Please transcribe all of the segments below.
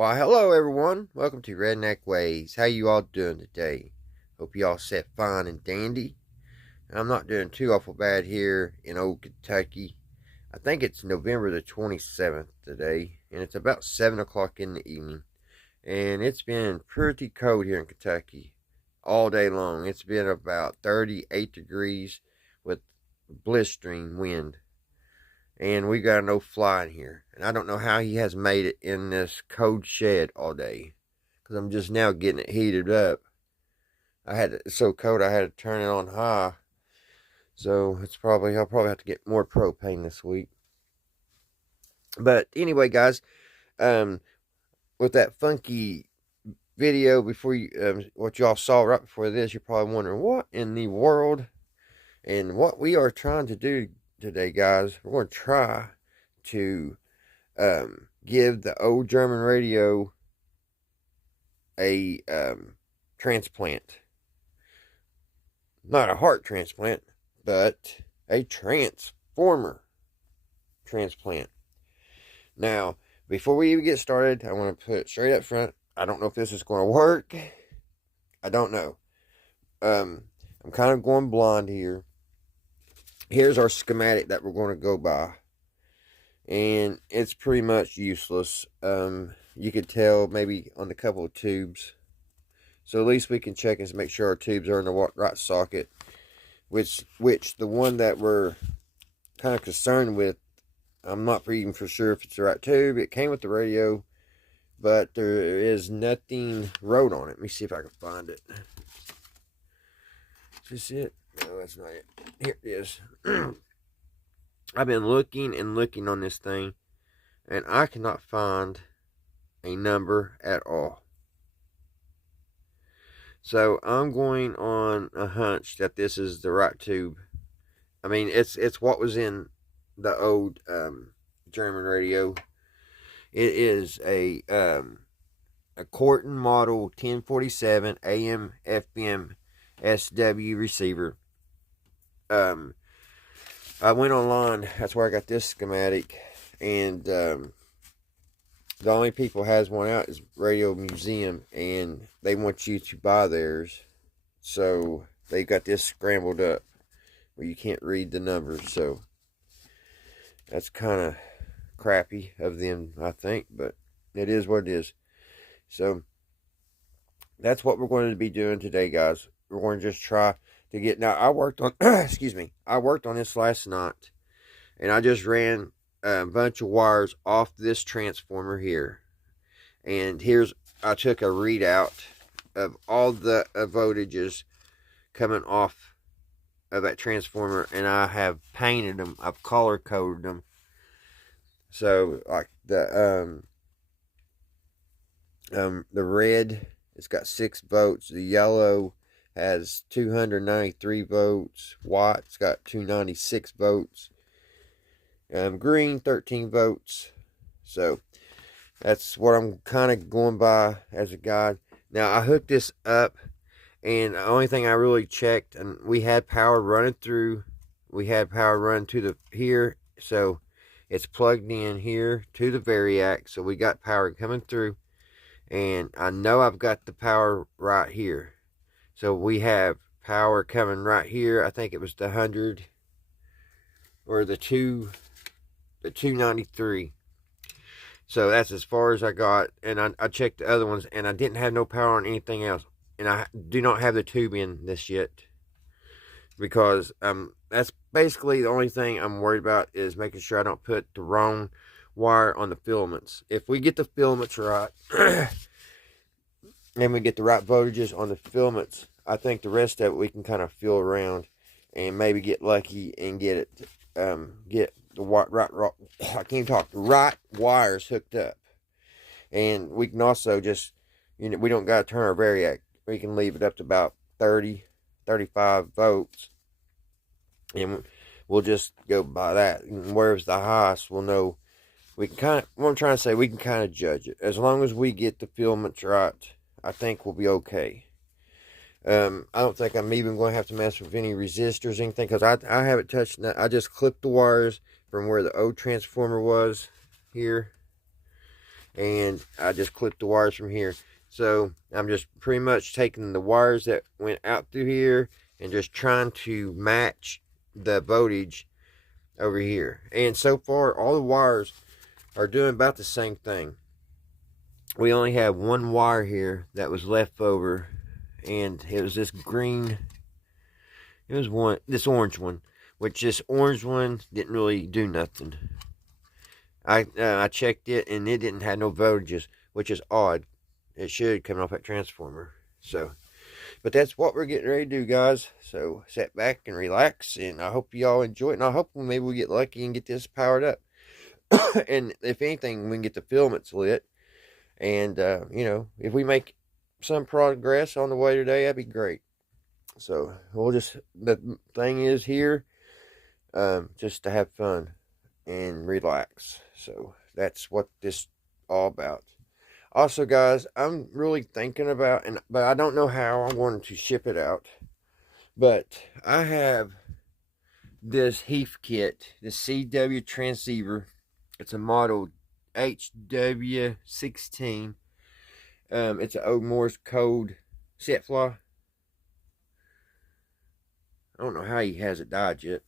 Why, hello everyone. Welcome to Redneck Ways. How you all doing today? Hope you all set fine and dandy. I'm not doing too awful bad here in old Kentucky. I think it's November the 27th today, and it's about 7 o'clock in the evening. And it's been pretty cold here in Kentucky all day long. It's been about 38 degrees with blistering wind. And we got no fly in here. And I don't know how he has made it in this cold shed all day, because I'm just now getting it heated up. It's so cold I had to turn it on high. So I'll probably have to get more propane this week. But anyway, guys, with that funky video before what y'all saw right before this, you're probably wondering what in the world. And what we are trying to do today, guys, we're going to try to give the old German radio a transplant. Not a heart transplant, but a transformer transplant. Now, before we even get started, I want to put it straight up front. I don't know if this is going to work. I don't know. I'm kind of going blind here. Here's our schematic that we're going to go by. And it's pretty much useless. You could tell maybe on a couple of tubes. So at least we can check and make sure our tubes are in the right socket. Which the one that we're kind of concerned with, I'm not even for sure if it's the right tube. It came with the radio, but there is nothing wrote on it. Let me see if I can find it. Is this it? No, that's not it. Here it is. I've been looking and looking on this thing, and I cannot find a number at all. So I'm going on a hunch that this is the right tube. I mean, it's what was in the old German radio. It is a Corton model 1047 AM FM SW receiver. I went online. That's where I got this schematic, and the only people has one out is Radio Museum, and they want you to buy theirs. So they got this scrambled up where you can't read the numbers. So that's kind of crappy of them, I think, but it is what it is. So that's what we're going to be doing today, guys. We're going to just try to get. Now, I worked on excuse me, I worked on this last night, and I just ran a bunch of wires off this transformer here, and I took a readout of all the voltages coming off of that transformer, and I have painted them. I've color coded them. So like the red, it's got 6 volts. The yellow has 293 volts. White's got 296 volts. Green, 13 volts. So that's what I'm kind of going by as a guide. Now, I hooked this up, and the only thing I really checked, and we had power running through. We had power running to the here, so it's plugged in here to the variac. So we got power coming through, and I know I've got the power right here. So we have power coming right here. I think it was the 100 or the 293. So that's as far as I got. And I checked the other ones, and I didn't have no power on anything else. And I do not have the tube in this yet, because that's basically the only thing I'm worried about, is making sure I don't put the wrong wire on the filaments. If we get the filaments right, and we get the right voltages on the filaments, I think the rest of it we can kind of feel around and maybe get lucky and get the right wires hooked up. And we can also just, we don't got to turn our variac. We can leave it up to about 30, 35 volts, and we'll just go by that. And where's the highest, we'll know. We can kind of, what I'm trying to say, we can kind of judge it. As long as we get the filaments right, I think we'll be okay. I don't think I'm even going to have to mess with any resistors or anything, because I haven't touched that. I just clipped the wires from where the old transformer was here, and I just clipped the wires from here. So I'm just pretty much taking the wires that went out through here and just trying to match the voltage over here. And so far, all the wires are doing about the same thing. We only have one wire here that was left over, and it was this green. It was this orange one, which this orange one didn't really do nothing. I checked it, and it didn't have no voltages, which is odd. It should come off that transformer. So, but that's what we're getting ready to do, guys. So sit back and relax, and I hope y'all enjoy it. And I hope maybe we get lucky and get this powered up. And if anything, we can get the filaments lit. And you know, if we make some progress on the way today, that'd be great. So we'll just, the thing is here, just to have fun and relax. So that's what this all about. Also, guys, I'm really thinking about, but I don't know how I'm going to ship it out. But I have this Heath kit, the CW transceiver. It's a model HW16. It's an old Morse code set fly. I don't know how he hasn't died yet.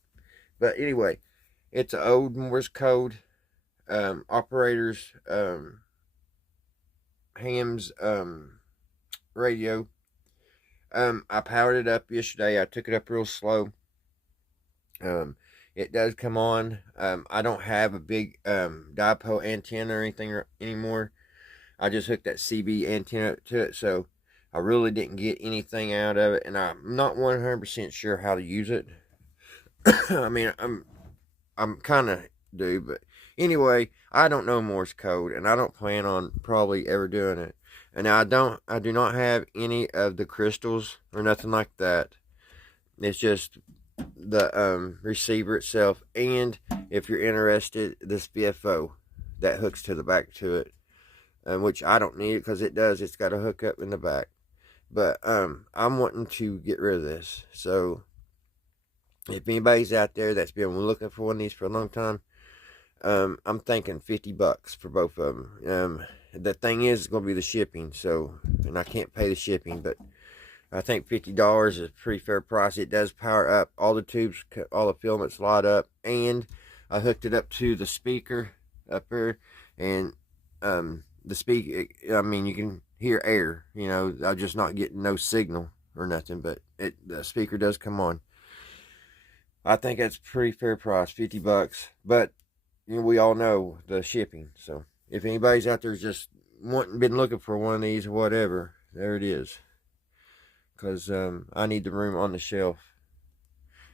But anyway, it's an old Morse code operators ham's radio. I powered it up yesterday. I took it up real slow. It does come on. I don't have a big dipole antenna or anything anymore. I just hooked that CB antenna to it, so I really didn't get anything out of it, and I'm not 100% sure how to use it. I mean, I'm kind of do, but anyway, I don't know Morse code, and I don't plan on probably ever doing it. And I do not have any of the crystals or nothing like that. It's just the receiver itself, and if you're interested, this VFO that hooks to the back to it, which I don't need it because it's got a hookup in the back. But I'm wanting to get rid of this. So if anybody's out there that's been looking for one of these for a long time, I'm thinking $50 for both of them. The thing is, it's going to be the shipping. So, and I can't pay the shipping, but I think $50 is a pretty fair price. It does power up all the tubes, all the filaments light up, and I hooked it up to the speaker up here, and the speaker, I mean, you can hear air, you know. I'm just not getting no signal or nothing, but the speaker does come on. I think that's a pretty fair price, $50, but you know, we all know the shipping. So if anybody's out there just been looking for one of these or whatever, there it is. Because I need the room on the shelf.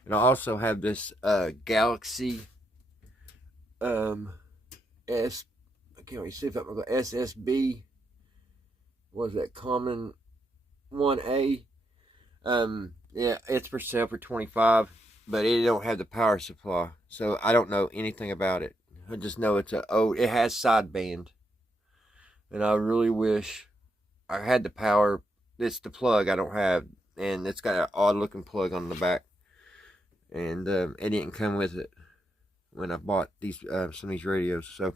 And I also have this Galaxy I can't really see if I'm going to SSB. What is that? Common 1A. Yeah, it's for sale for $25, but it don't have the power supply, so I don't know anything about it. I just know it has sideband, and I really wish I had the power. It's the plug I don't have, and it's got an odd looking plug on the back, and it didn't come with it when I bought some of these radios. So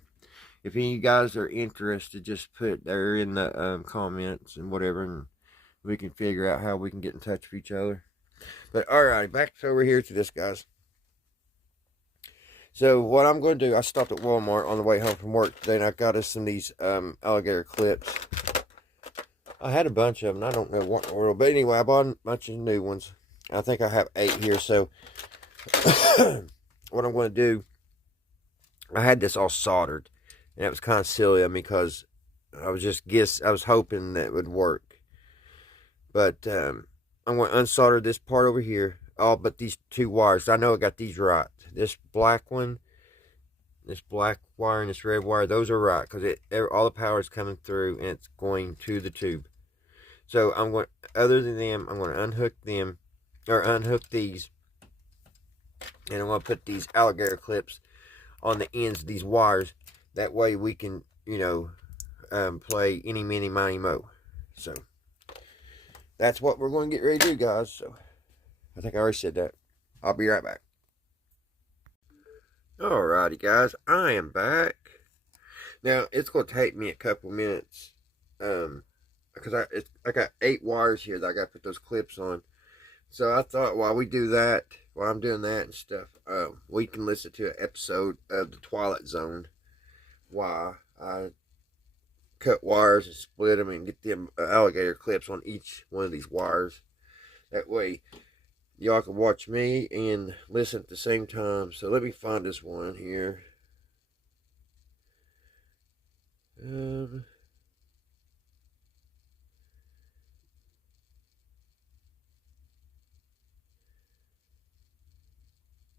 if any of you guys are interested, just put it there in the comments and whatever, and we can figure out how we can get in touch with each other. But alright, back over here to this, guys. So what I'm going to do, I stopped at Walmart on the way home from work today, and I got us some of these alligator clips. I had a bunch of them. I don't know what in the world, but anyway, I bought a bunch of new ones. I think I have 8 here. So what I'm going to do, I had this all soldered, and it was kind of silly of me because I was hoping that it would work. But I'm going to unsolder this part over here, all but these 2 wires. I know I got these right. This black one, this black wire, and this red wire, those are right, because all the power is coming through and it's going to the tube. So other than them, I'm going to unhook them, or unhook these, and I'm going to put these alligator clips on the ends of these wires. That way we can, you know, play any, mini, miny, mo. So that's what we're going to get ready to do, guys. So I think I already said that. I'll be right back. Alrighty, guys, I am back. Now it's going to take me a couple minutes, because I got 8 wires here that I got to put those clips on. So I thought while we do that, while I'm doing that and stuff, we can listen to an episode of The Twilight Zone while I cut wires and split them and get them alligator clips on each one of these wires. That way y'all can watch me and listen at the same time. So let me find this one here.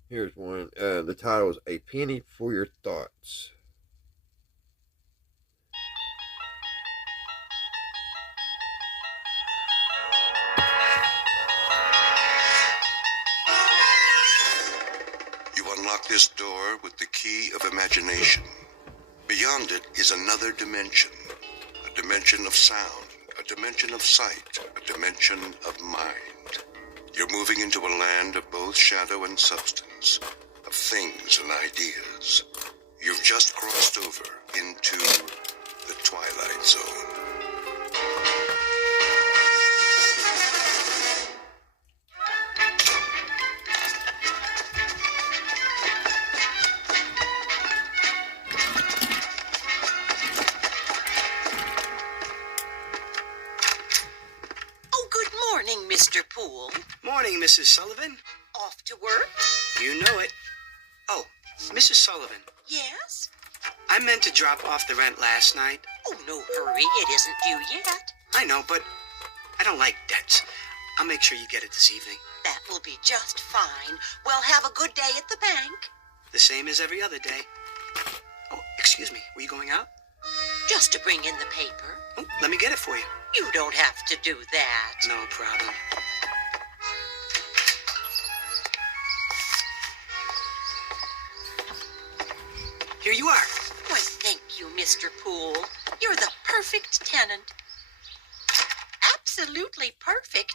Here's one. The title is A Penny for Your Thoughts. You unlock this door with the key of imagination. Beyond it is another dimension. A dimension of sound, a dimension of sight, a dimension of mind. You're moving into a land of both shadow and substance, of things and ideas. You've just crossed over into the Twilight Zone. Mr. Poole. Morning, Mrs. Sullivan. Off to work? You know it. Oh, Mrs. Sullivan. Yes? I meant to drop off the rent last night. Oh, no hurry. It isn't due yet. I know, but I don't like debts. I'll make sure you get it this evening. That will be just fine. Well, have a good day at the bank. The same as every other day. Oh, excuse me. Were you going out? Just to bring in the paper. Oh, let me get it for you. You don't have to do that. No problem. Here you are. Why, thank you, Mr. Poole. You're the perfect tenant. Absolutely perfect.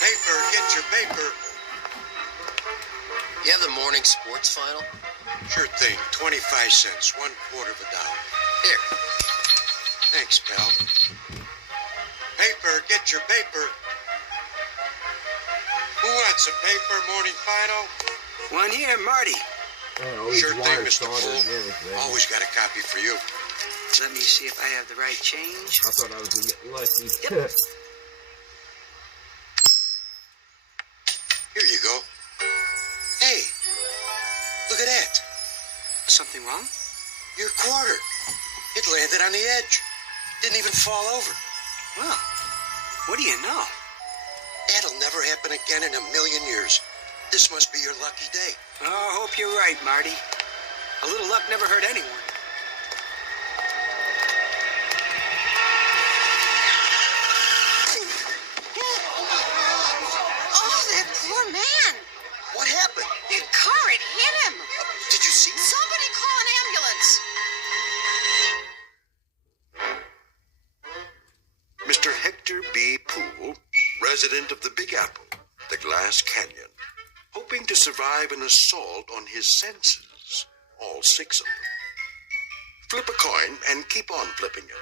Paper, get your paper. You have the morning sports final? Sure thing. 25 cents, 1/4 of a dollar. Here. Thanks, pal. Paper, get your paper. Who wants a paper, morning final? One here, Marty. Sure thing, Mr. Poole. Always got a copy for you. Let me see if I have the right change. I thought I was going to get lucky. Yep. Here you go. Hey, look at that. Something wrong? Your quarter. It landed on the edge. Didn't even fall over. Well, what do you know? That'll never happen again in a million years. This must be your lucky day. Oh, I hope you're right, Marty. A little luck never hurt anyone. Oh, that poor man. What happened? That car, it hit him. Did you see it? Somebody call an ambulance. Mr. Hector B. Poole, resident of the Big Apple, the Glass Canyon, hoping to survive an assault on his senses, all 6 of them. Flip a coin and keep on flipping it.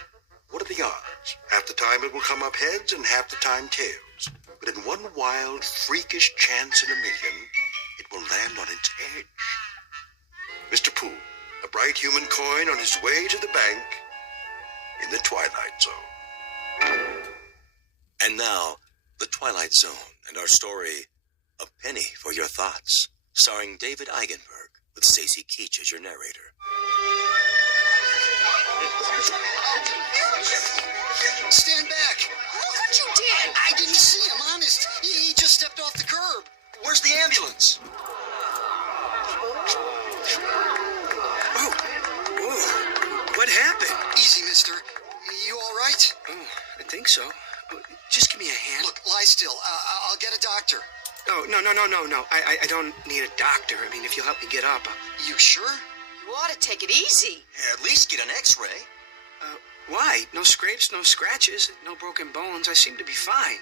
What are the odds? Half the time it will come up heads and half the time tails. But in one wild, freakish chance in a million, it will land on its edge. Mr. Poole, a bright human coin on his way to the bank in the Twilight Zone. And now, The Twilight Zone and our story, A Penny for Your Thoughts, starring David Eigenberg, with Stacy Keach as your narrator. Stand back. Look what you did. I didn't see him, honest. He just stepped off the curb. Where's the ambulance? Oh, whoa. What happened? Easy, mister. You all right? Oh, I think so. Oh, just give me a hand. Look, lie still. I'll get a doctor. Oh, no. I don't need a doctor. I mean, if you'll help me get up. You sure? You ought to take it easy. At least get an x-ray. Why? No scrapes, no scratches, no broken bones. I seem to be fine.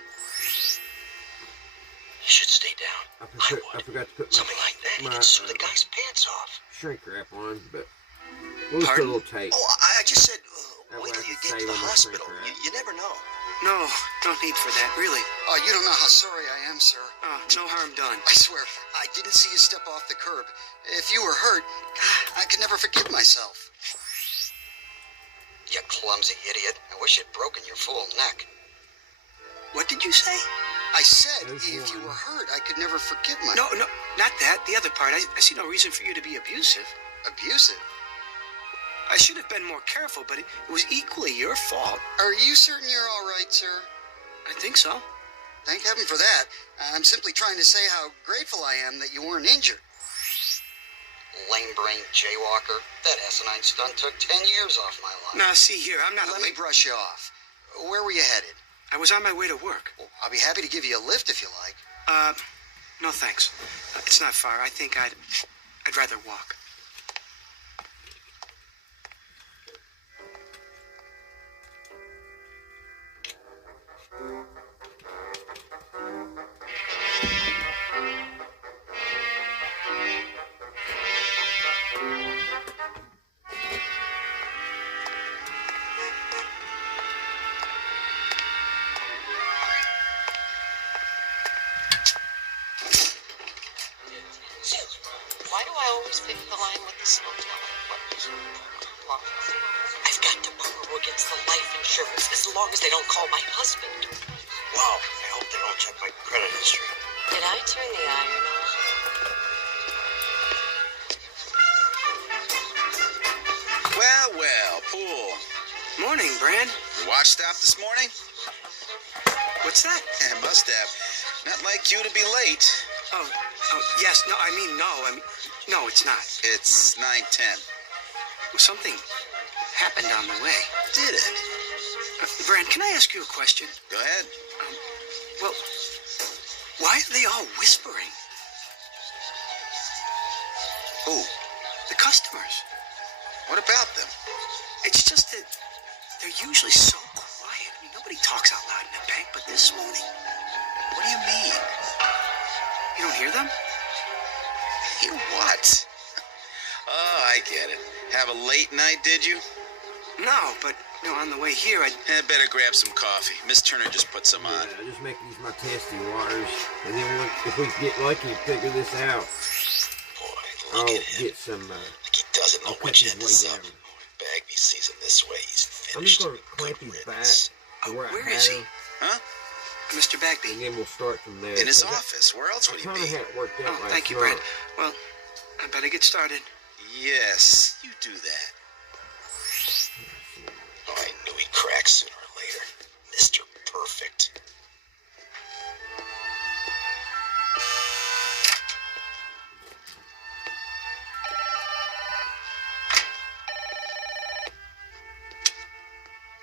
You should stay down. I forgot to put Something like that, you my can sew the guy's pants off. shrink wrap on, but we'll just put a little tape. Oh, I just said, That wait way I till you can get to save the on my hospital. shrink wrap. You never know. No, no need for that, really. Oh, you don't know how sorry I am, sir. Oh, no harm done. I swear, I didn't see you step off the curb. If you were hurt, I could never forgive myself. You clumsy idiot. I wish you'd broken your fool neck. What did you say? I said, There's if you one. were hurt, I could never forgive myself. No, no, not that. The other part. I see no reason for you to be abusive. Abusive? I should have been more careful, but it was equally your fault. Are you certain you're all right, sir? I think so. Thank heaven for that. I'm simply trying to say how grateful I am that you weren't injured. Lame-brained jaywalker. That asinine stunt took 10 years off my life. Now, see here, I'm not Let a me late... brush you off. Where were you headed? I was on my way to work. Well, I'll be happy to give you a lift if you like. No thanks. It's not far. I think I'd rather walk. Why do I always pick the line with the slow teller? I've got to borrow against the life insurance as long as they don't call my husband. Wow, I hope they don't check my credit history. Did I turn the iron on? Well, well, Pool. Morning, Brand. You watch stop this morning? What's that? Must have. Not like you to be late. Oh, yes. No, I mean, no, it's not. It's 9:10. Well, something happened on the way. Did it? Brand, can I ask you a question? Go ahead. Well, why are they all whispering? Who? The customers. What about them? It's just that they're usually so quiet. I mean, nobody talks out loud in the bank, but this morning, What do you mean? you don't hear them? Hear what? Oh, I get it. Have a late night, did you? No, but on the way here, Better grab some coffee. Miss Turner just put some on. Yeah, just make these my testing waters, and then if we get lucky, figure this out. Boy, I'll look at him. get some. Like he doesn't know I'll cut which his end way is up. down. Bagby sees him this way, he's I'm finished. just gonna clamp his back Riddance. to where I where had is he? him, Huh? Mr. Bagby. and then we'll start from there. In his 'Cause office. Where else I would he kind of be? had it worked out Oh, last thank you, night. Brand. Well, I better get started. Yes, you do that. Oh, I knew he'd crack sooner or later. Mr. Perfect.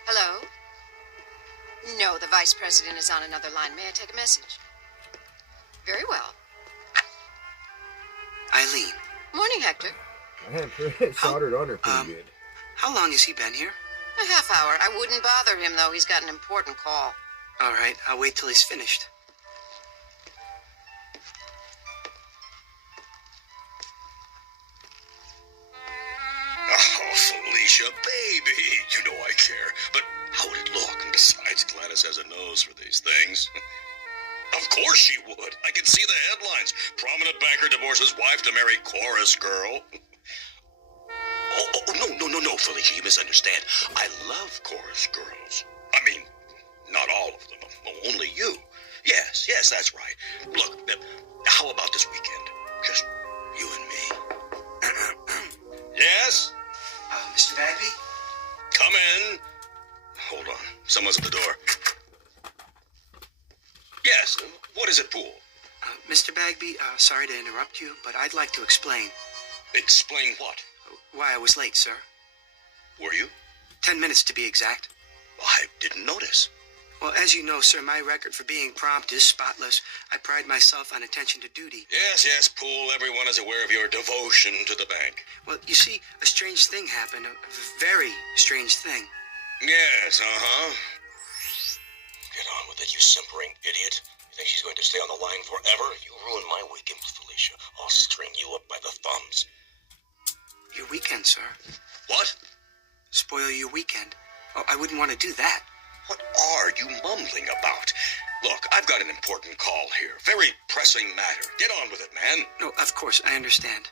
Hello? No, the vice president is on another line. May I take a message? Very well. Eileen, Morning, Hector. I had it soldered on her pretty good. how long has he been here? A half hour. I wouldn't bother him, though. He's got an important call. All right, I'll wait till he's finished. Oh, Felicia, baby. You know I care. But how would it look? And besides, Gladys has a nose for these things. Of course she would. I can see the headlines. Prominent banker divorces wife to marry chorus girl. No, Felicia, you misunderstand. I love chorus girls. I mean, not all of them. Only you. Yes, that's right. Look, how about this weekend? Just you and me. Yes? Mr. Bagby? Come in. Hold on. Someone's at the door. Yes. What is it, Poole? Mr. Bagby, sorry to interrupt you, but I'd like to explain Explain what? why I was late, sir. Were you? 10 minutes to be exact. I didn't notice. Well, as you know, sir, my record for being prompt is spotless. I pride myself on attention to duty. Yes, Poole. Everyone is aware of your devotion to the bank. Well, you see, a strange thing happened. A very strange thing. Yes, uh-huh. Get on with it, you simpering idiot. It Think she's going to stay on the line forever? You ruin my weekend, Felicia. I'll string you up by the thumbs. Your weekend, sir. What? Spoil your weekend. Oh, I wouldn't want to do that. What are you mumbling about? Look, I've got an important call here. Very pressing matter. Get on with it, man. No, of course, I understand.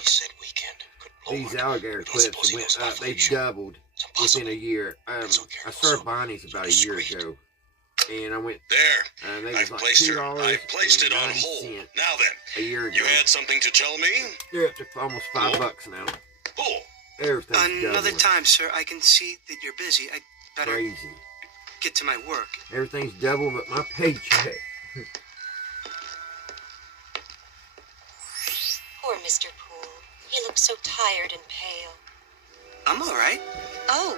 He said weekend. Good Lord. These alligator clips went up. They doubled within a year. I started buying these about a year ago. And I went, There. they I've was like placed her. $2. I've placed it on hold. Now then. A year ago. You had something to tell me? They're up to almost $5 now. Cool. Everything's Another doubling. time, sir. I can see that you're busy. I better Crazy. get to my work. Everything's double but my paycheck. Poor Mr. Poole. He looks so tired and pale. I'm all right. Oh,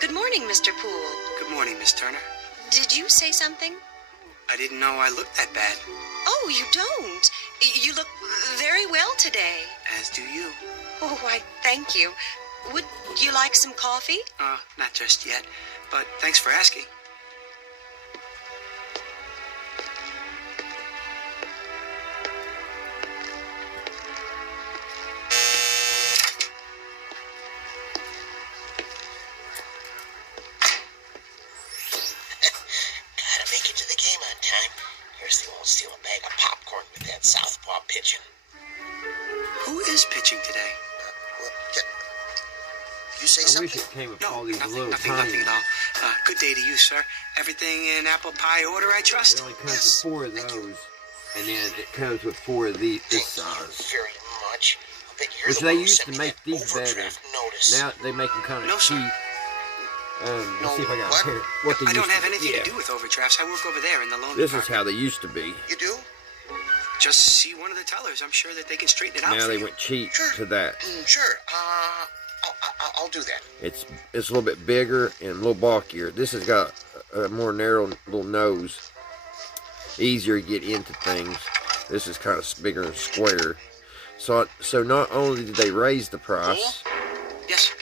good morning, Mr. Poole. Good morning, Miss Turner. Did you say something? I didn't know I looked that bad. Oh, you don't. You look very well today. As do you. Oh, why, thank you. Would you like some coffee? Not just yet, but thanks for asking. Gotta make it to the game on time. Here's the won't steal a bag of popcorn with that southpaw pitching. Who is pitching today? Did you say I something? wish it came with No, all these little nothing tiny at all. Good day to you, sir. Everything in apple pie order, I trust? It only comes with 4 of those. And then it comes with 4 of these this size. Very much. I bet you're Which the they one who used sent to me make that these better. overdraft notice. Now they make them kind No, of sir. cheap. Let's see if I got What? here. What they I don't used have to anything yeah. to do with overdrafts. I work over there in the loan This is department. how they used to be. You do? Just see one of the tellers. I'm sure that they can straighten it out Now for they you. went cheap Sure. to that. Sure. I'll do that. It's a little bit bigger and a little bulkier. This has got a more narrow little nose. Easier to get into things. This is kind of bigger and square. So not only did they raise the price, Yes.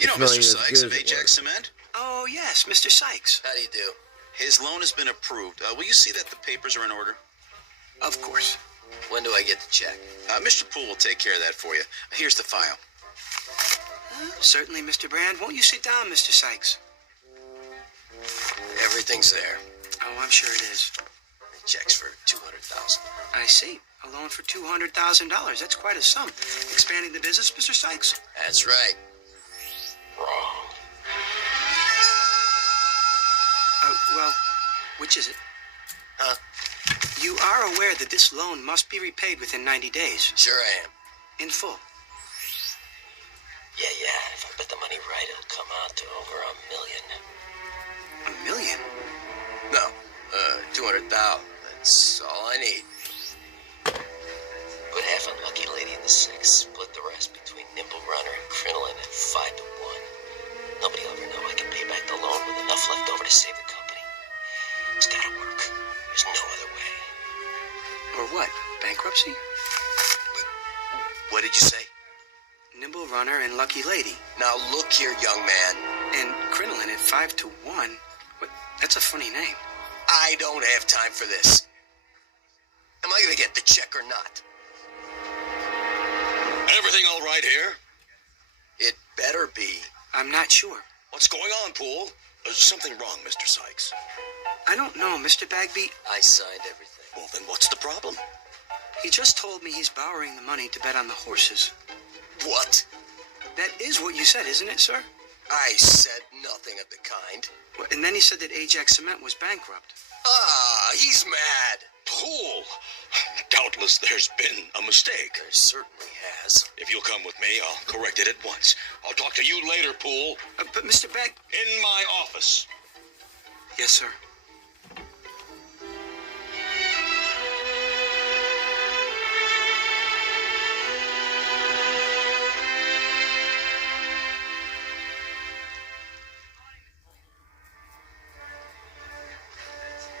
You know It's not Mr. even as Sykes good of as it Ajax was. Cement? Oh, yes, Mr. Sykes. How do you do? His loan has been approved. Will you see that the papers are in order? Of course. When do I get the check? Mr. Poole will take care of that for you. Here's the file. Certainly, Mr. Brand. Won't you sit down, Mr. Sykes? Everything's there. Oh, I'm sure it is. The check's for $200,000. I see. A loan for $200,000. That's quite a sum. Expanding the business, Mr. Sykes? That's right. Wrong. Well, which is it? Huh? You are aware that this loan must be repaid within 90 days. Sure I am. In full. Yeah. If I bet the money right, it'll come out to over $1 million. $1 million? No, 200,000. That's all I need. Put half on Lucky Lady in the 6. Split the rest between Nimble Runner and Crinoline at 5 to 1. Nobody will ever know I can pay back the loan with enough left over to save the company. It's gotta work. There's no other way. Or what? Bankruptcy? What did you say? Nimble Runner and Lucky Lady. Now look here, young man. And Crinoline at 5 to 1? What? That's a funny name. I don't have time for this. Am I gonna get the check or not? Everything all right here? It better be. I'm not sure. What's going on, Poole? There's something wrong, Mr. Sykes. I don't know, Mr. Bagby. I signed everything. Well, then what's the problem? He just told me he's borrowing the money to bet on the horses. What? That is what you said, isn't it, sir? I said nothing of the kind. Well, and then he said that Ajax Cement was bankrupt. Ah, he's mad. Poole! Doubtless there's been a mistake. There certainly has. If you'll come with me, I'll correct it at once. I'll talk to you later, Poole. But Mr. Bag... In my office. Yes, sir.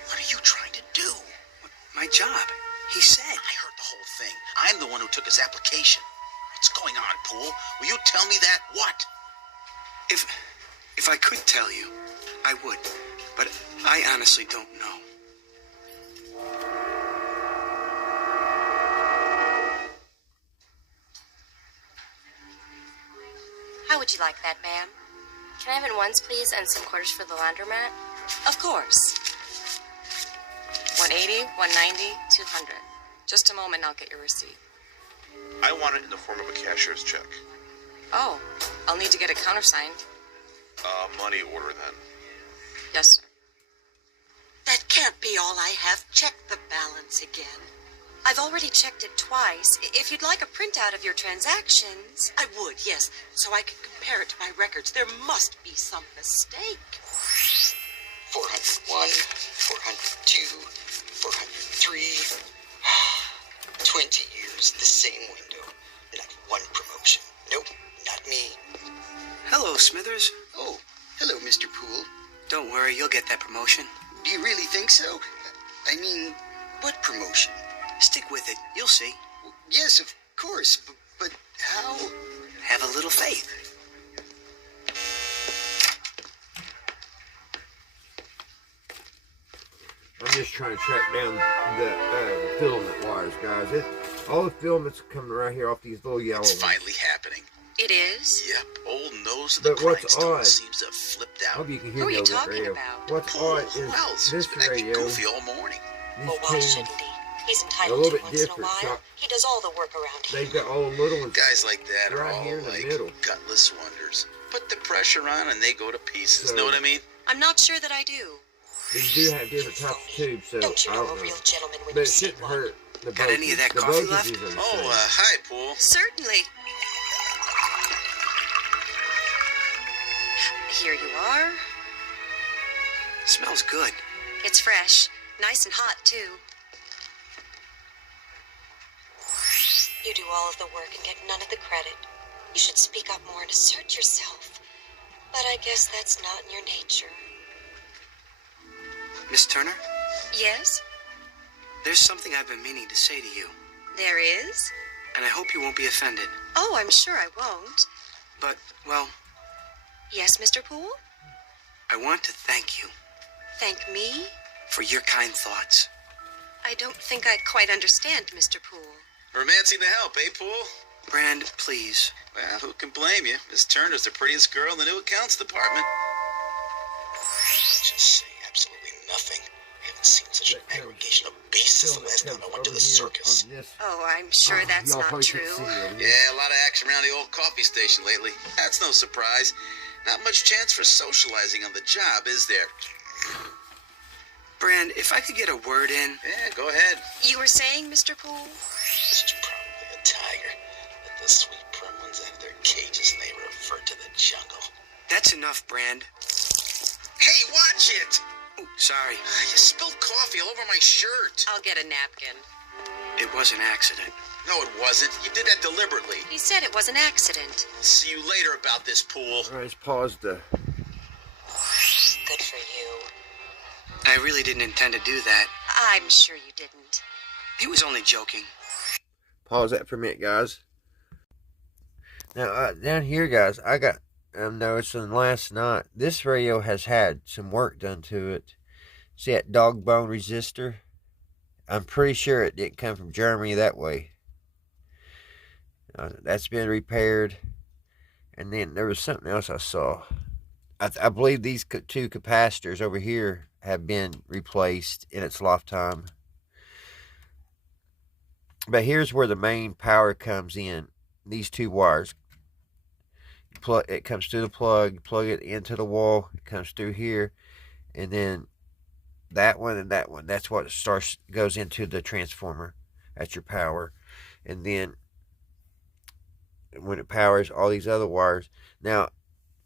What are you trying to do? My job. He said. I heard the whole thing. I'm the one who took his application. What's going on, Poole? Will you tell me that? What? If I could tell you, I would. But I honestly don't know. How would you like that, ma'am? Can I have it once, please, and some quarters for the laundromat? Of course. 180, 190, 200. Just a moment, I'll get your receipt. I want it in the form of a cashier's check. Oh, I'll need to get it countersigned. Money order then. Yes, sir. That can't be all I have. Check the balance again. I've already checked it twice. If you'd like a printout of your transactions... I would, yes, so I can compare it to my records. There must be some mistake. 401, 402, 403. 20 years, the same window. Not one promotion. Nope, not me. Hello, Smithers. Oh, hello, Mr. Poole. Don't worry, you'll get that promotion. Do you really think so? I mean, what promotion? Stick with it. You'll see. Well, yes, of course, but how? Have a little faith. I'm just trying to track down the filament wires, guys. All the filaments are coming right here off these little yellow It's ones. finally happening. It is? Yep, old nose of the But what's grindstone odd- seems to have flipped I out. hope you can hear Who are me you over that talking radio. about? What's Poole, odd who else? is He's this been acting radio, goofy all morning. Well, why these two, shouldn't he? He's a entitled little to bit once in a different. while. So He does all the work around here. they've got all the little ones Guys like that are right all here in the like middle. gutless wonders. Put the pressure on and they go to pieces. So- Know what I mean? I'm not sure that I do. These do have different types of tubes, so Don't you I know don't a know. real gentleman when But you it see shouldn't one? hurt the Got any of that the coffee voltages left? are the Oh, same. hi, Poole. Certainly. Here you are. Smells good. It's fresh. Nice and hot, too. You do all of the work and get none of the credit. You should speak up more and assert yourself. But I guess that's not in your nature. Miss Turner, Yes? there's something I've been meaning to say to you, There is? and I hope you won't be offended. Oh, I'm sure I won't. But, well, Yes, Mr. Poole? I want to thank you Thank me? for your kind thoughts. I don't think I quite understand, Mr. Poole. Romancing the help, eh, Poole? Brand, please. Well, who can blame you? Miss Turner's the prettiest girl in the new accounts department. Just say absolutely nothing. I haven't seen such an aggregation of beasts since the last time I went to the circus. Oh, I'm sure that's y'all not probably can't true. see me over here. Yeah, a lot of action around the old coffee station lately. That's no surprise. Not much chance for socializing on the job, is there? Brand, if I could get a word in. Yeah, go ahead. You were saying, Mr. Poole? This is probably a tiger. Let the sweet prim ones out of their cages and they revert to the jungle. That's enough, Brand. Hey, watch it! Oh, sorry. You spilled coffee all over my shirt. I'll get a napkin. It was an accident. No, it wasn't. You did that deliberately. He said it was an accident. I'll see you later about this, Poole. All right, let's pause the... Good for you. I really didn't intend to do that. I'm sure you didn't. He was only joking. Pause that for a minute, guys. Now, down here, guys, I got noticing last night, this radio has had some work done to it. See that dog bone resistor? I'm pretty sure it didn't come from Germany that way. That's been repaired. And then there was something else I saw. I believe these two capacitors over here have been replaced in its lifetime. But here's where the main power comes in. These two wires. It comes through the plug. You plug it into the wall. It comes through here. And then that one and that one. That's what goes into the transformer. That's your power. And then when it powers all these other wires. Now,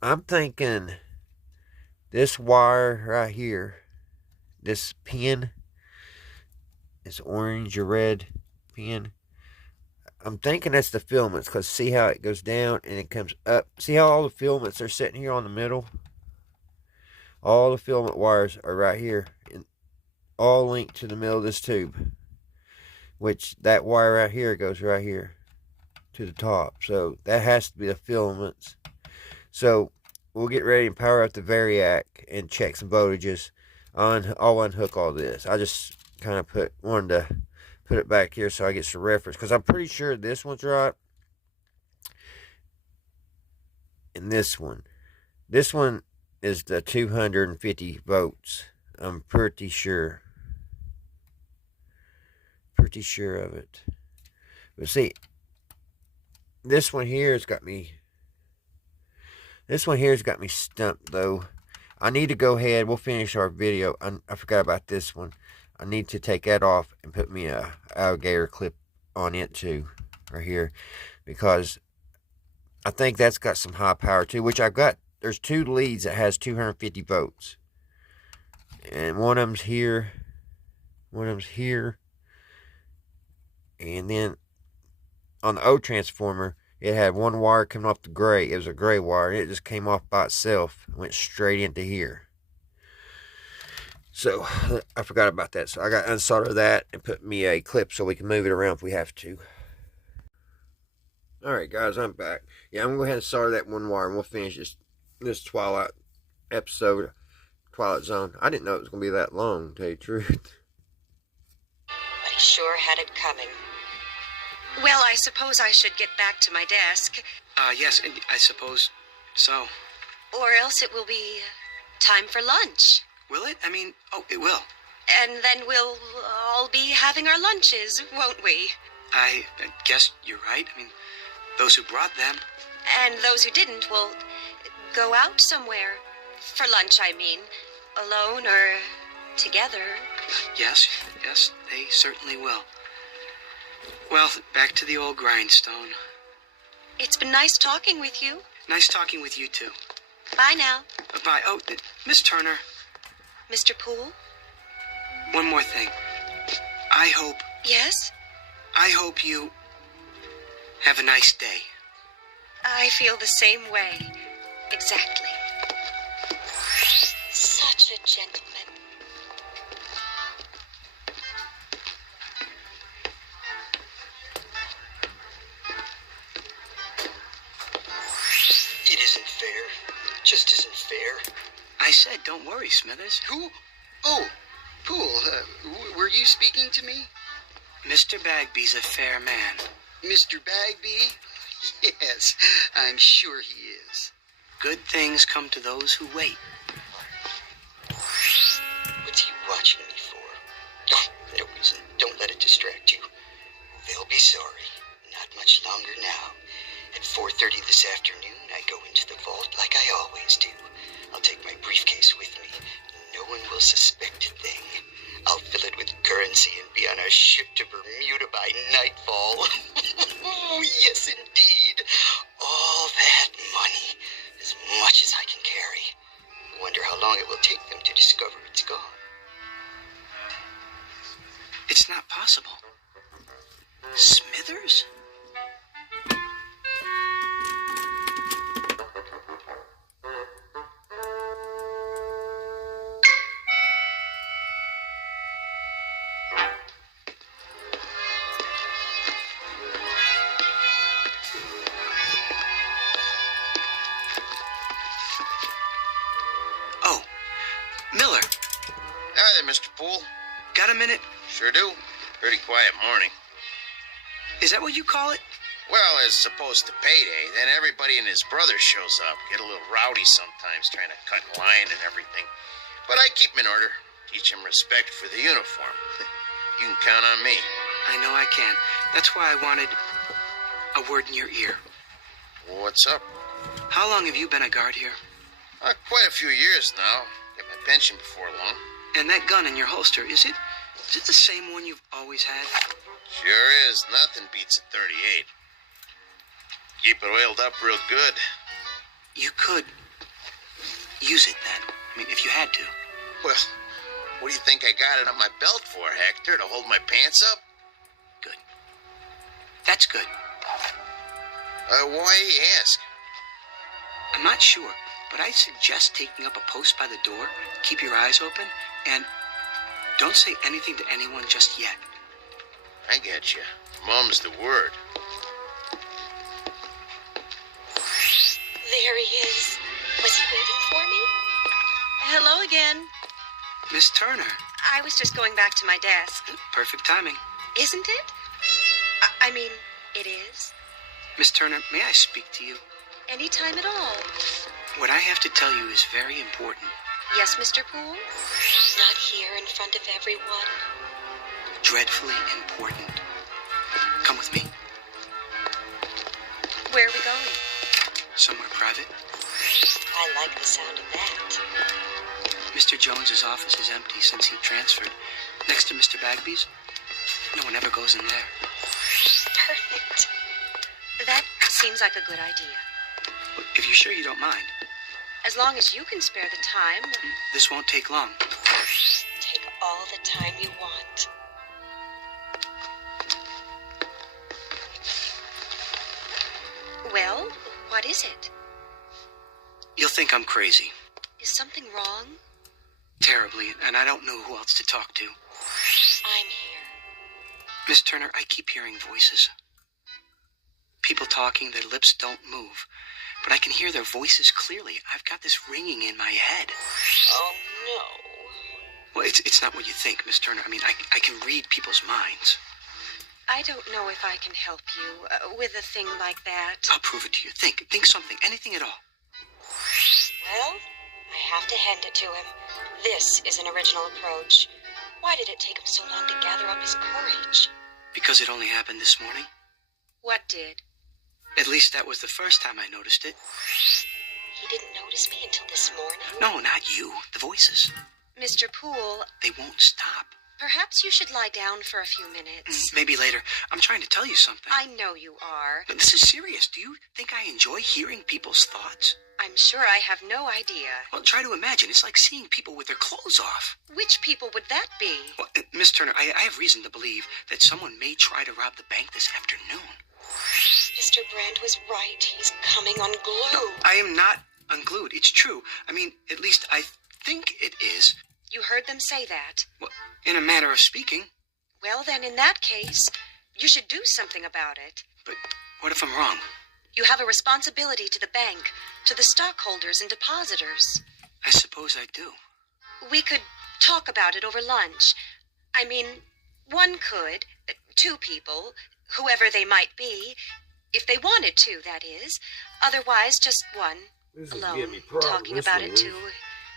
I'm thinking this wire right here, this pin, this orange or red pin, I'm thinking that's the filaments, because see how it goes down and it comes up. See how all the filaments are sitting here on the middle? All the filament wires are right here, and all linked to the middle of this tube, which that wire right here goes right here to the top. So that has to be the filaments. So we'll get ready and power up the Variac and check some voltages. I'll unhook all this. I just kind of wanted to put it back here so I get some reference, because I'm pretty sure this one's right and this one. This one is the 250 votes. I'm pretty sure. Pretty sure of it. But see, this one here has got me. This one here has got me stumped though. I need to go ahead. We'll finish our video. I forgot about this one. I need to take that off and put me a alligator clip on it too, right here, because I think that's got some high power too. Which I've got. There's 2 leads that has 250 votes, and one of them's here. One of them's here, and then on the O transformer, it had one wire coming off the gray. It was a gray wire, and it just came off by itself, went straight into here. So I forgot about that. So I got to unsolder that and put me a clip so we can move it around if we have to. Alright guys, I'm back. Yeah, I'm going to go ahead and solder that one wire and we'll finish this Twilight episode, Twilight Zone. I didn't know it was going to be that long, to tell you the truth. But he sure had it coming. Well, I suppose I should get back to my desk. Yes, I suppose so. Or else it will be time for lunch. Will it? I mean, oh, it will. And then we'll all be having our lunches, won't we? I guess you're right. I mean, those who brought them. And those who didn't will go out somewhere. For lunch, I mean. Alone or together. Yes, they certainly will. Well, back to the old grindstone. It's been nice talking with you. Nice talking with you, too. Bye now. Bye. Oh, Miss Turner. Mr. Poole? One more thing. I hope... Yes? I hope you have a nice day. I feel the same way. Exactly. Such a gentleman. It isn't fair. Just isn't fair. I said, don't worry, Smithers. Who? Oh, Poole. Were you speaking to me? Mr. Bagby's a fair man. Mr. Bagby? Yes, I'm sure he is. Good things come to those who wait. What's he watching me for? Oh, no reason. Don't let it distract you. They'll be sorry. Not much longer now. At 4:30 this afternoon, I go into the vault like I always do. I'll take my briefcase with me. No one will suspect a thing. I'll fill it with currency and be on a ship to Bermuda by nightfall. Oh, yes, indeed. All that money. As much as I can carry. I wonder how long it will take them to discover it's gone. It's not possible. Smithers? Miller. Hi there, Mr. Poole. Got a minute? Sure do. Pretty quiet morning. Is that what you call it? Well, as opposed to payday, then everybody and his brother shows up. Get a little rowdy sometimes, trying to cut in line and everything. But I keep him in order. Teach him respect for the uniform. You can count on me. I know I can. That's why I wanted a word in your ear. What's up? How long have you been a guard here? Quite a few years now. Get my pension before long. And that gun in your holster, is it the same one you've always had? Sure is. Nothing beats a 38. Keep it oiled up real good. You could use it then. I mean, if you had to. Well, what do you think I got it on my belt for, Hector? To hold my pants up? Good. That's good. Why you ask? I'm not sure, but I'd suggest taking up a post by the door. Keep your eyes open, and don't say anything to anyone just yet. I get you. Mum's the word. There he is. Was he waiting for me? Hello again. Miss Turner. I was just going back to my desk. Perfect timing. Isn't it? I mean, it is. Miss Turner, may I speak to you? Any time at all. What I have to tell you is very important. Yes, Mr. Poole? Not here in front of everyone. Dreadfully important. Come with me. Where are we going? Somewhere private. I like the sound of that. Mr. Jones's office is empty since he transferred. Next to Mr. Bagby's. No one ever goes in there. Perfect. That seems like a good idea. Well, if you're sure you don't mind. As long as you can spare the time. This won't take long. Take all the time you want. Well, what is it? You'll think I'm crazy. Is something wrong? Terribly, and I don't know who else to talk to. I'm here. Miss Turner, I keep hearing voices. People talking, their lips don't move. But I can hear their voices clearly. I've got this ringing in my head. Oh, no. Well, it's not what you think, Miss Turner. I mean, I can read people's minds. I don't know if I can help you with a thing like that. I'll prove it to you. Think something, anything at all. Well, I have to hand it to him. This is an original approach. Why did it take him so long to gather up his courage? Because it only happened this morning? What did? At least that was the first time I noticed it. He didn't notice me until this morning? No, not you. The voices. Mr. Poole... They won't stop. Perhaps you should lie down for a few minutes. Maybe later. I'm trying to tell you something. I know you are. But this is serious. Do you think I enjoy hearing people's thoughts? I'm sure I have no idea. Well, try to imagine. It's like seeing people with their clothes off. Which people would that be? Well, Miss Turner, I have reason to believe that someone may try to rob the bank this afternoon. Mr. Brand was right. He's coming unglued. No, I am not unglued. It's true. I mean, at least I think it is. You heard them say that? Well, in a manner of speaking. Well, then, in that case, you should do something about it. But what if I'm wrong? You have a responsibility to the bank, to the stockholders and depositors. I suppose I do. We could talk about it over lunch. I mean, one could, two people, whoever they might be, if they wanted to, that is. Otherwise, just one, alone, talking about it to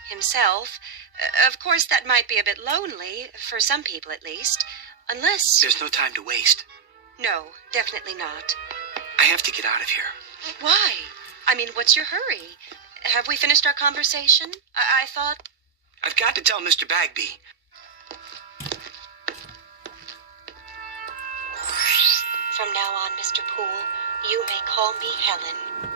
himself. Of course, that might be a bit lonely, for some people at least, unless... There's no time to waste. No, definitely not. I have to get out of here. Why? I mean, what's your hurry? Have we finished our conversation? I thought... I've got to tell Mr. Bagby. From now on, Mr. Poole, you may call me Helen.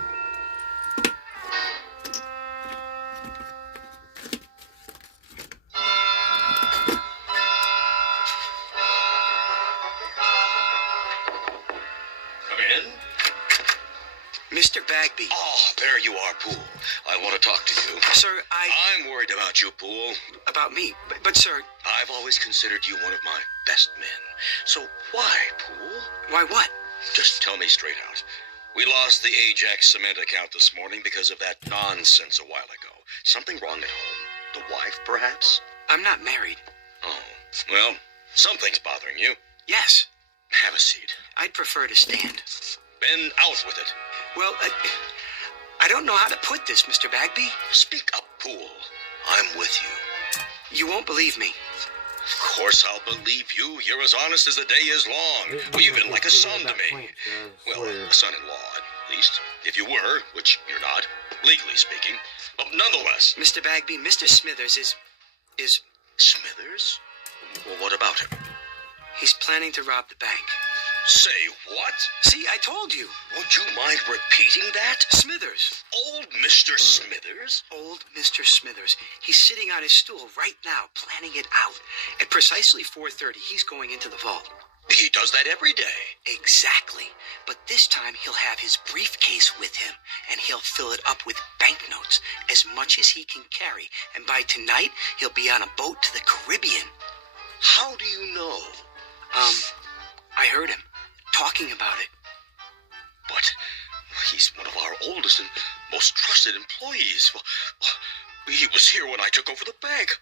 Mr. Bagby. Ah, there you are, Poole. I want to talk to you. Sir, I'm worried about you, Poole. About me? But sir... I've always considered you one of my best men. So why, Poole? Why what? Just tell me straight out. We lost the Ajax cement account this morning because of that nonsense a while ago. Something wrong at home? The wife, perhaps? I'm not married. Oh, well, something's bothering you. Yes. Have a seat. I'd prefer to stand. Then out with it. Well, I don't know how to put this, Mr. Bagby. Speak up, Poole. I'm with you. You won't believe me. Of course I'll believe you. You're as honest as the day is long. You've been like a son to me. Well, a son-in-law, at least. If you were, which you're not, legally speaking. But nonetheless... Mr. Bagby, Mr. Smithers is... Smithers? Well, what about him? He's planning to rob the bank. Say what? See, I told you. Would you mind repeating that? Smithers. Old Mr. Smithers? Old Mr. Smithers. He's sitting on his stool right now, planning it out. At precisely 4:30, he's going into the vault. He does that every day. Exactly. But this time, he'll have his briefcase with him, and he'll fill it up with banknotes, as much as he can carry. And by tonight, he'll be on a boat to the Caribbean. How do you know? I heard him talking about it. But he's one of our oldest and most trusted employees. He was here when I took over the bank.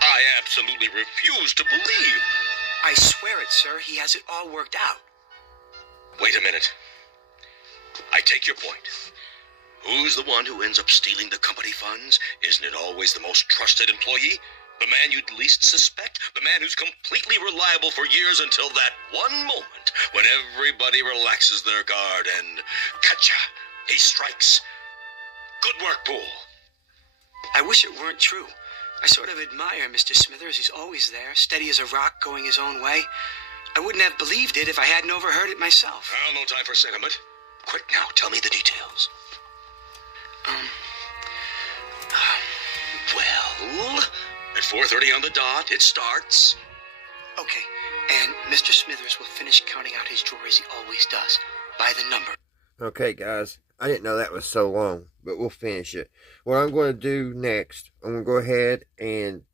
I absolutely refuse to believe. I swear it, sir. He has it all worked out. Wait a minute. I take your point. Who's the one who ends up stealing the company funds? Isn't it always the most trusted employee? The man you'd least suspect? The man who's completely reliable for years until that one moment when everybody relaxes their guard and gotcha, he strikes. Good work, Poole. I wish it weren't true. I sort of admire Mr. Smithers. He's always there, steady as a rock, going his own way. I wouldn't have believed it if I hadn't overheard it myself. Well, no time for sentiment. Quick now, tell me the details. Well, at 4:30 on the dot, it starts. Okay, and Mr. Smithers will finish counting out his drawers. He always does, by the number. Okay, guys. I didn't know that was so long, but we'll finish it. What I'm going to do next, I'm going to go ahead and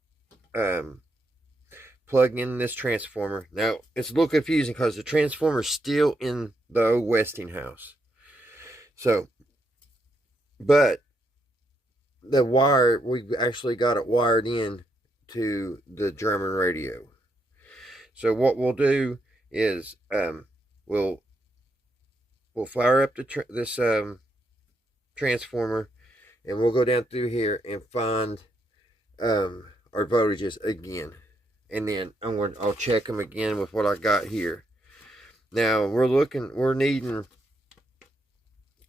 plug in this transformer. Now, it's a little confusing because the transformer's still in the old Westinghouse. So, but the wire, we actually got it wired in to the German radio. So what we'll do is we'll fire up this transformer, and we'll go down through here and find our voltages again, and then I'll check them again with what I got here. Now we're needing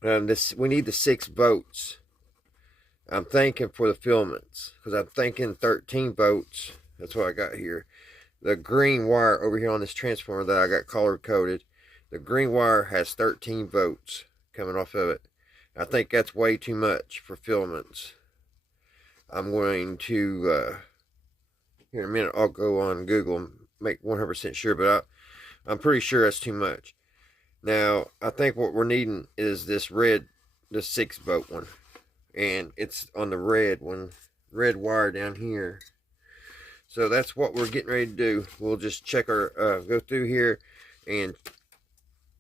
we need the 6 volts. I'm thinking for the filaments, because I'm thinking 13 volts. That's what I got here. The green wire over here on this transformer that I got color coded, the green wire has 13 volts coming off of it. I think that's way too much for filaments. I'm going to, here in a minute, I'll go on Google and make 100% sure, but I'm pretty sure that's too much. Now, I think what we're needing is this red, the 6 volt one. And it's on the red one, red wire down here. So that's what we're getting ready to do. We'll just check our, go through here, and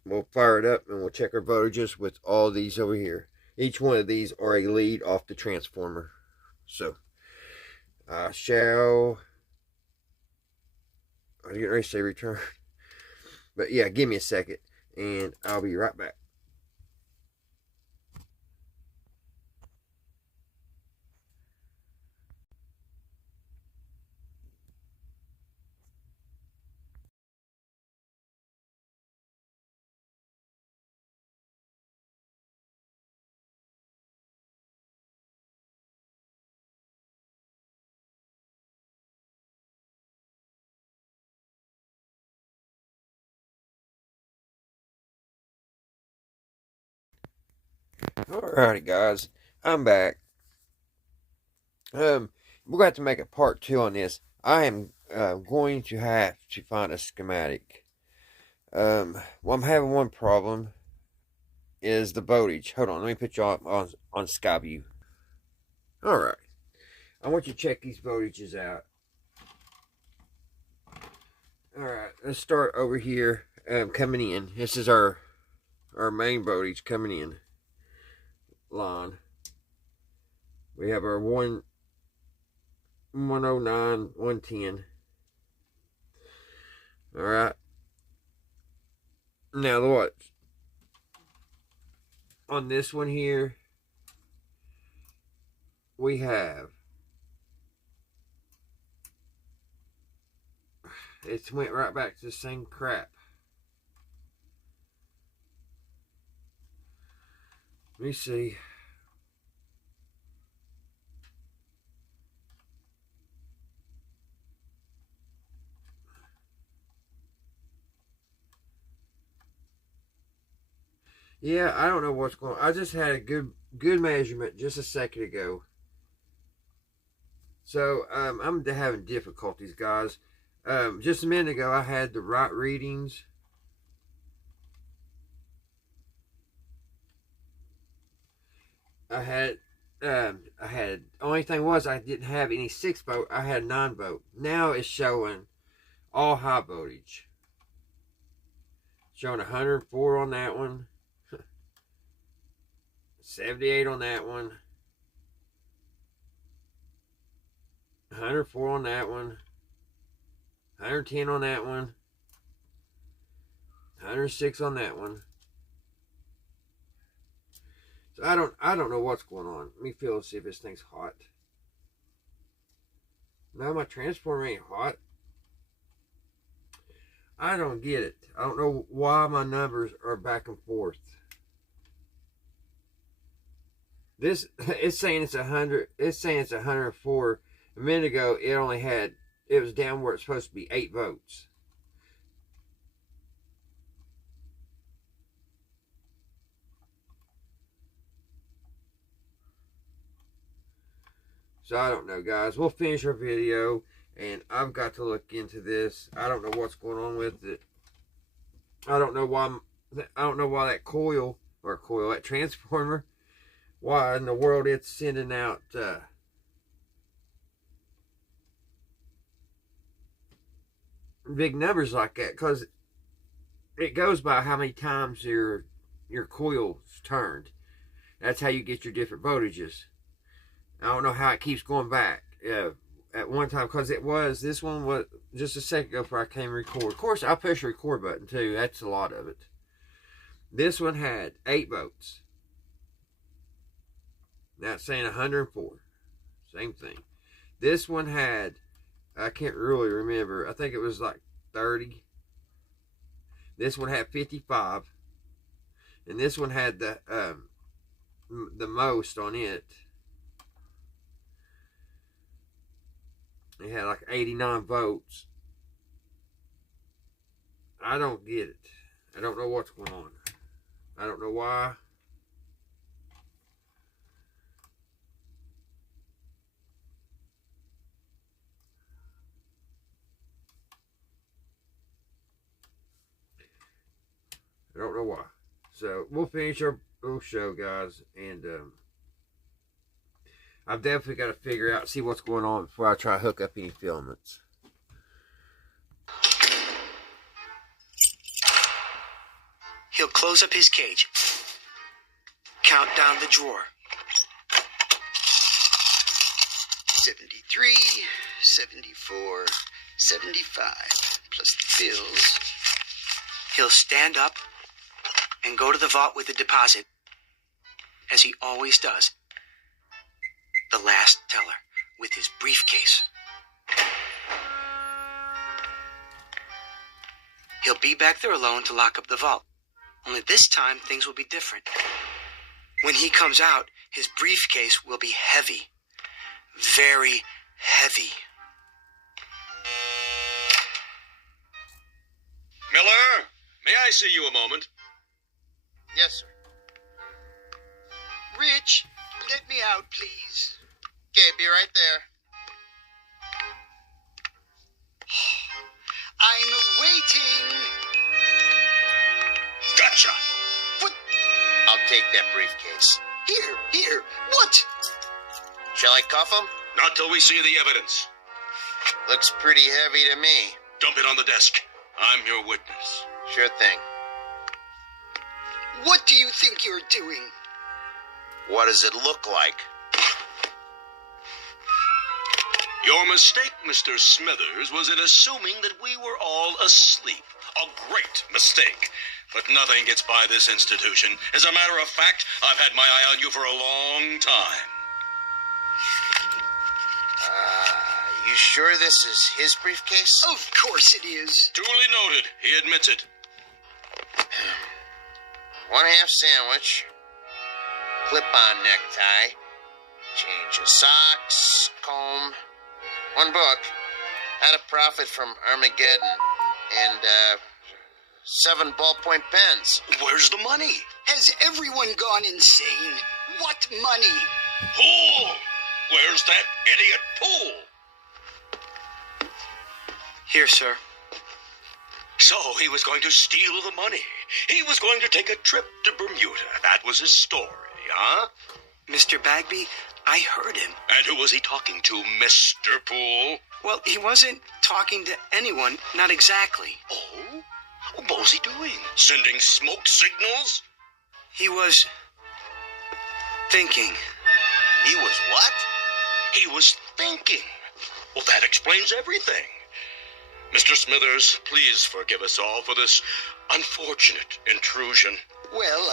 we'll fire it up, and we'll check our voltages with all these over here. Each one of these are a lead off the transformer. So, I was getting ready to say return. But yeah, give me a second, and I'll be right back. Alrighty, guys, I'm back. We're going to have to make a part 2 on this. I am going to have to find a schematic. Well, I'm having one problem, is the voltage. Hold on, let me put you on Skyview. Alright, I want you to check these voltages out. Alright, let's start over here, coming in. This is our main voltage coming in line. We have our 109, 110. Alright. Now what? On this one here, we have, it went right back to the same crap. Let me see. Yeah, I don't know what's going on. I just had a good measurement just a second ago. So, I'm having difficulties, guys. Just a minute ago, I had the right readings. I had, only thing was I didn't have any 6 volt. I had 9 volt. Now it's showing all high voltage. Showing 104 on that one. 78 on that one. 104 on that one. 110 on that one. 106 on that one. So I don't know what's going on. Let me feel and see if this thing's hot. No, my transformer ain't hot. I don't get it. I don't know why my numbers are back and forth. This, it's saying it's 100. It's saying it's 104. A minute ago, it was down where it's supposed to be 8 votes. So I don't know, guys. We'll finish our video, and I've got to look into this. I don't know what's going on with it. I don't know why that that transformer, why in the world it's sending out big numbers like that, because it goes by how many times your coil's turned. That's how you get your different voltages. I don't know how it keeps going back. At one time, because this one was just a second ago before I came record. Of course, I push the record button too. That's a lot of it. This one had 8 votes. Now it's saying 104. Same thing. This one had, I can't really remember. I think it was like 30. This one had 55. And this one had the most on it. It had like 89 votes. I don't get it. I don't know what's going on. I don't know why. I don't know why. So we'll finish our little show, guys, and I've definitely got to figure out, see what's going on before I try to hook up any filaments. He'll close up his cage, count down the drawer. 73, 74, 75, plus the bills. He'll stand up and go to the vault with the deposit, as he always does. The last teller with his briefcase. He'll be back there alone to lock up the vault. Only this time, things will be different. When he comes out, his briefcase will be heavy. Very heavy. Miller, may I see you a moment? Yes, sir. Rich, let me out, please. Okay, be right there. I'm waiting. Gotcha. What? I'll take that briefcase. Here. What? Shall I cuff him? Not till we see the evidence. Looks pretty heavy to me. Dump it on the desk. I'm your witness. Sure thing. What do you think you're doing? What does it look like? Your mistake, Mr. Smithers, was in assuming that we were all asleep. A great mistake. But nothing gets by this institution. As a matter of fact, I've had my eye on you for a long time. You sure this is his briefcase? Of course it is. Duly noted. He admits it. 1/2 sandwich. Clip-on necktie. Change of socks. Comb. 1 book. How to Profit from Armageddon. And, 7 ballpoint pens. Where's the money? Has everyone gone insane? What money? Pool! Where's that idiot Pool? Here, sir. So he was going to steal the money. He was going to take a trip to Bermuda. That was his story, huh? Mr. Bagby, I heard him. And who was he talking to, Mr. Poole? Well, he wasn't talking to anyone, not exactly. Oh? What was he doing? Sending smoke signals? He was thinking. He was what? He was thinking. Well, that explains everything. Mr. Smithers, please forgive us all for this unfortunate intrusion. Well,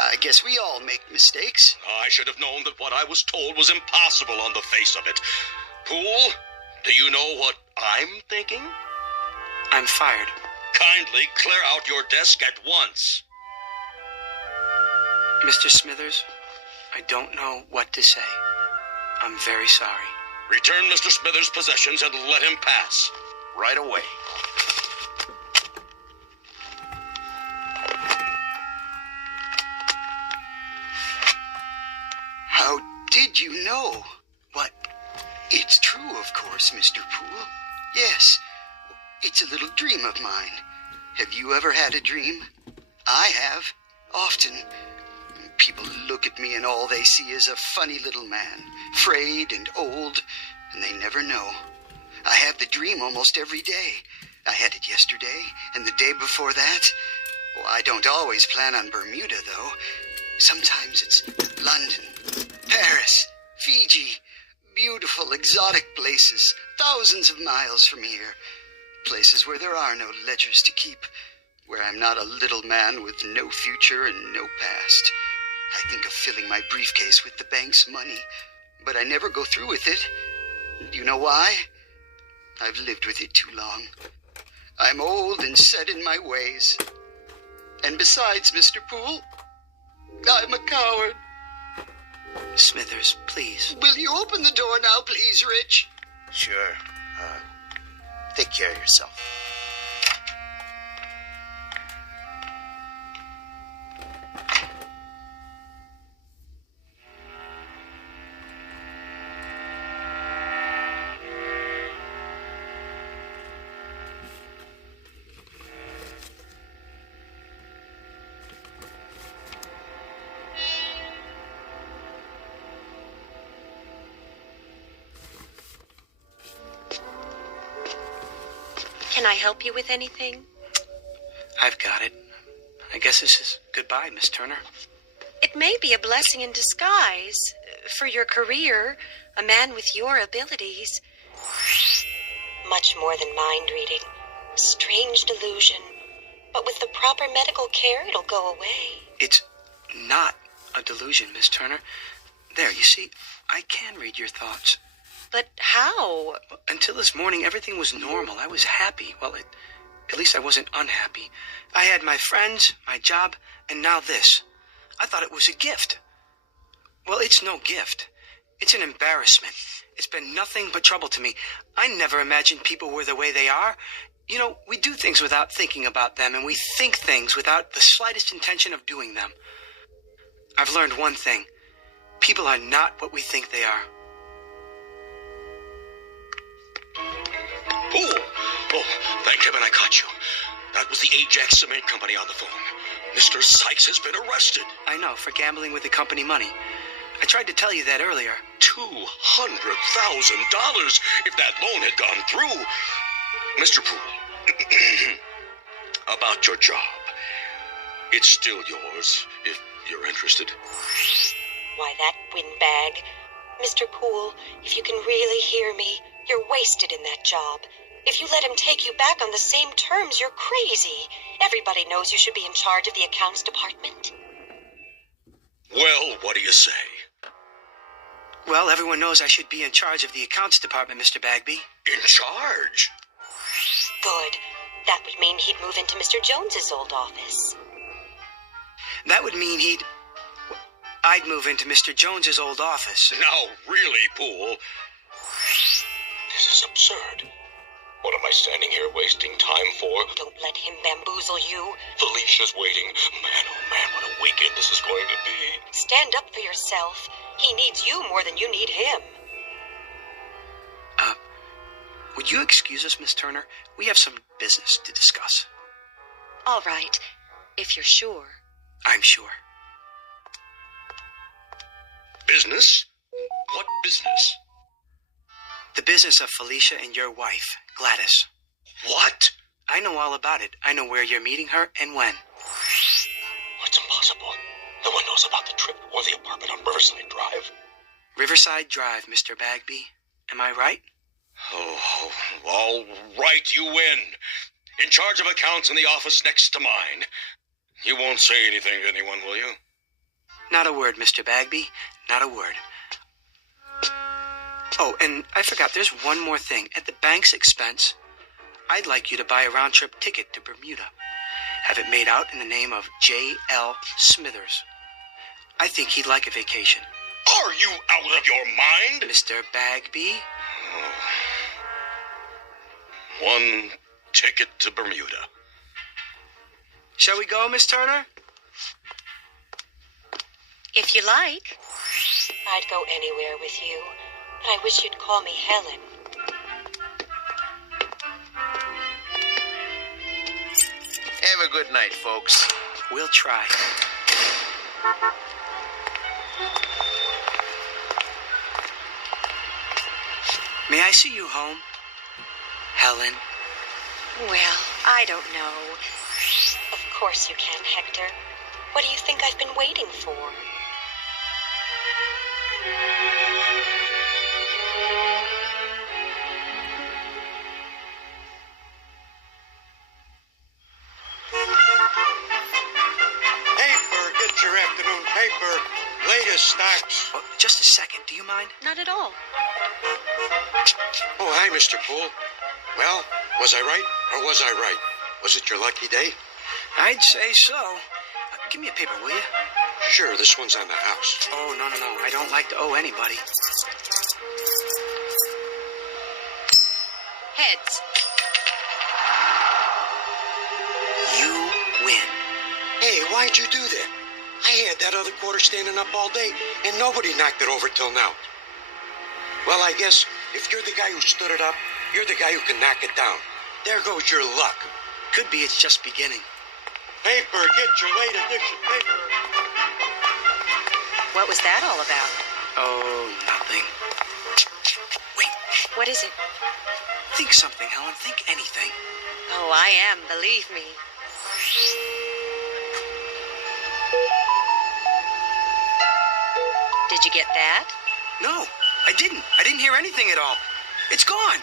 I guess we all make mistakes. I should have known that what I was told was impossible on the face of it. Poole, do you know what I'm thinking? I'm fired. Kindly clear out your desk at once. Mr. Smithers, I don't know what to say. I'm very sorry. Return Mr. Smithers' possessions and let him pass. Right away. How did you know? What? It's true, of course, Mr. Poole. Yes, it's a little dream of mine. Have you ever had a dream? I have. Often. People look at me and all they see is a funny little man, frayed and old, and they never know. I have the dream almost every day. I had it yesterday and the day before that. Oh, I don't always plan on Bermuda, though. Sometimes it's London, Paris, Fiji. Beautiful, exotic places, thousands of miles from here. Places where there are no ledgers to keep, where I'm not a little man with no future and no past. I think of filling my briefcase with the bank's money, but I never go through with it. Do you know why? I've lived with it too long. I'm old and set in my ways. And besides, Mr. Poole, I'm a coward. Smithers, please. Will you open the door now, please, Rich? Sure. Take care of yourself. Can I help you with anything? I've got it. I guess this is goodbye, Miss Turner. It may be a blessing in disguise. For your career, a man with your abilities. Much more than mind reading. Strange delusion. But with the proper medical care, it'll go away. It's not a delusion, Miss Turner. There, you see, I can read your thoughts. But how? Until this morning, everything was normal. I was happy. Well, at least I wasn't unhappy. I had my friends, my job, and now this. I thought it was a gift. Well, it's no gift. It's an embarrassment. It's been nothing but trouble to me. I never imagined people were the way they are. You know, we do things without thinking about them, and we think things without the slightest intention of doing them. I've learned one thing. People are not what we think they are. Poole! Oh, thank heaven I caught you. That was the Ajax Cement Company on the phone. Mr. Sykes has been arrested. I know, for gambling with the company money. I tried to tell you that earlier. $200,000 if that loan had gone through. Mr. Poole, about your job. It's still yours, if you're interested. Why, that windbag. Mr. Poole, if you can really hear me, you're wasted in that job. If you let him take you back on the same terms, you're crazy. Everybody knows you should be in charge of the accounts department. Well, what do you say? Well, everyone knows I should be in charge of the accounts department, Mr. Bagby. In charge? Good. That would mean he'd move into Mr. Jones's old office. That would mean I'd move into Mr. Jones's old office. Now, really, Poole. This is absurd. What am I standing here wasting time for? Don't let him bamboozle you. Felicia's waiting. Man, oh man, what a weekend this is going to be. Stand up for yourself. He needs you more than you need him. Would you excuse us, Miss Turner? We have some business to discuss. All right, if you're sure. I'm sure. Business? What business? The business of Felicia and your wife, Gladys. What? I know all about it. I know where you're meeting her and when. It's impossible. No one knows about the trip or the apartment on Riverside Drive. Riverside Drive, Mr. Bagby. Am I right? Oh, all right, you win. In charge of accounts in the office next to mine. You won't say anything to anyone, will you? Not a word, Mr. Bagby. Not a word. Oh, and I forgot, there's one more thing. At the bank's expense, I'd like you to buy a round-trip ticket to Bermuda. Have it made out in the name of J.L. Smithers. I think he'd like a vacation. Are you out of your mind? Mr. Bagby? One ticket to Bermuda. Shall we go, Miss Turner? If you like. I'd go anywhere with you, but I wish you'd call me Helen. Have a good night, folks. We'll try. May I see you home, Helen? Well, I don't know. Of course you can, Hector. What do you think I've been waiting for? Paper, get your afternoon paper. Latest stocks. Oh, just a second, do you mind? Not at all. Oh, hi, Mr. Poole. Well, was I right or was I right? Was it your lucky day? I'd say so. Give me a paper, will you? Sure, this one's on the house. Oh, no. I don't like to owe anybody. Heads. You win. Hey, why'd you do that? I had that other quarter standing up all day, and nobody knocked it over till now. Well, I guess if you're the guy who stood it up, you're the guy who can knock it down. There goes your luck. Could be it's just beginning. Paper, get your late edition paper. What was that all about? Oh, nothing. Wait. What is it? Think something, Helen. Think anything. Oh, I am, believe me. Did you get that? No, I didn't. I didn't hear anything at all. It's gone.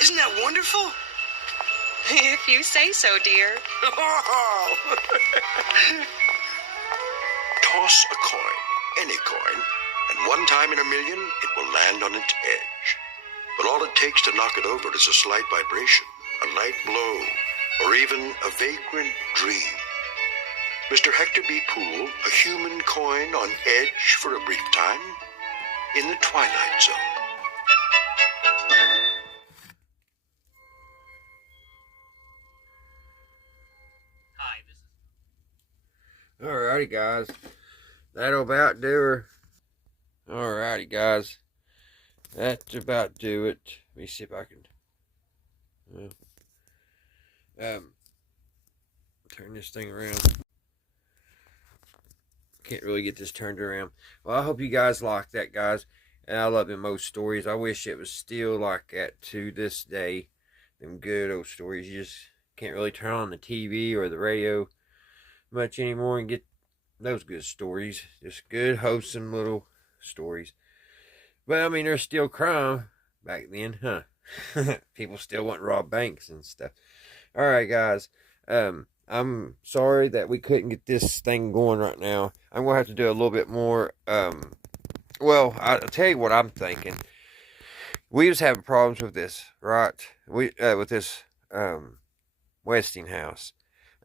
Isn't that wonderful? If you say so, dear. Toss a coin, any coin, and one time in a million, it will land on its edge. But all it takes to knock it over is a slight vibration, a light blow, or even a vagrant dream. Mr. Hector B. Poole, a human coin on edge for a brief time, in the Twilight Zone. Alrighty, guys. That'll about do her. Alrighty, guys. That's about do it. Let me see if I can turn this thing around. Can't really get this turned around. Well, I hope you guys like that, guys. And I love them most stories. I wish it was still like that to this day. Them good old stories. You just can't really turn on the TV or the radio much anymore and get those good stories. Just good, wholesome little stories. But I mean, there's still crime back then, huh? People still want to rob banks and stuff. Alright, guys. I'm sorry that we couldn't get this thing going right now. I'm going to have to do a little bit more. Well, I'll tell you what I'm thinking. We was having problems with this, right? With this Westinghouse.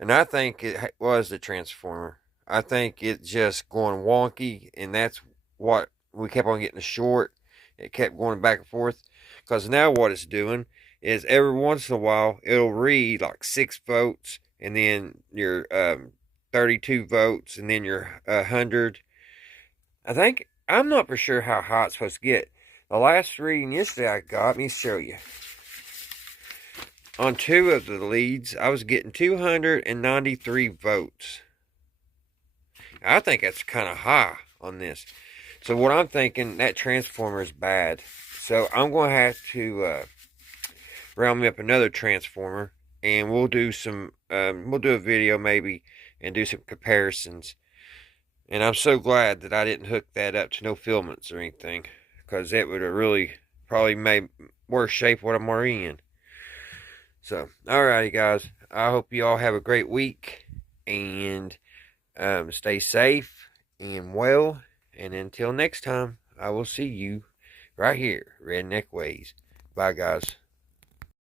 And I think it was the transformer. I think it's just going wonky, and that's what we kept on getting short. It kept going back and forth. Because now what it's doing is every once in a while, it'll read like 6 votes, and then your 32 votes, and then your 100. I'm not for sure how high it's supposed to get. The last reading yesterday I got, let me show you. On 2 of the leads, I was getting 293 votes. I think that's kind of high on this. So what I'm thinking, that transformer is bad. So I'm going to have to round me up another transformer, and we'll do a video maybe and do some comparisons. And I'm so glad that I didn't hook that up to no filaments or anything, because it would have really probably made worse shape what I'm already in. So, alrighty, guys. I hope you all have a great week, and stay safe and well. And until next time, I will see you right here, Redneck Ways. Bye, guys.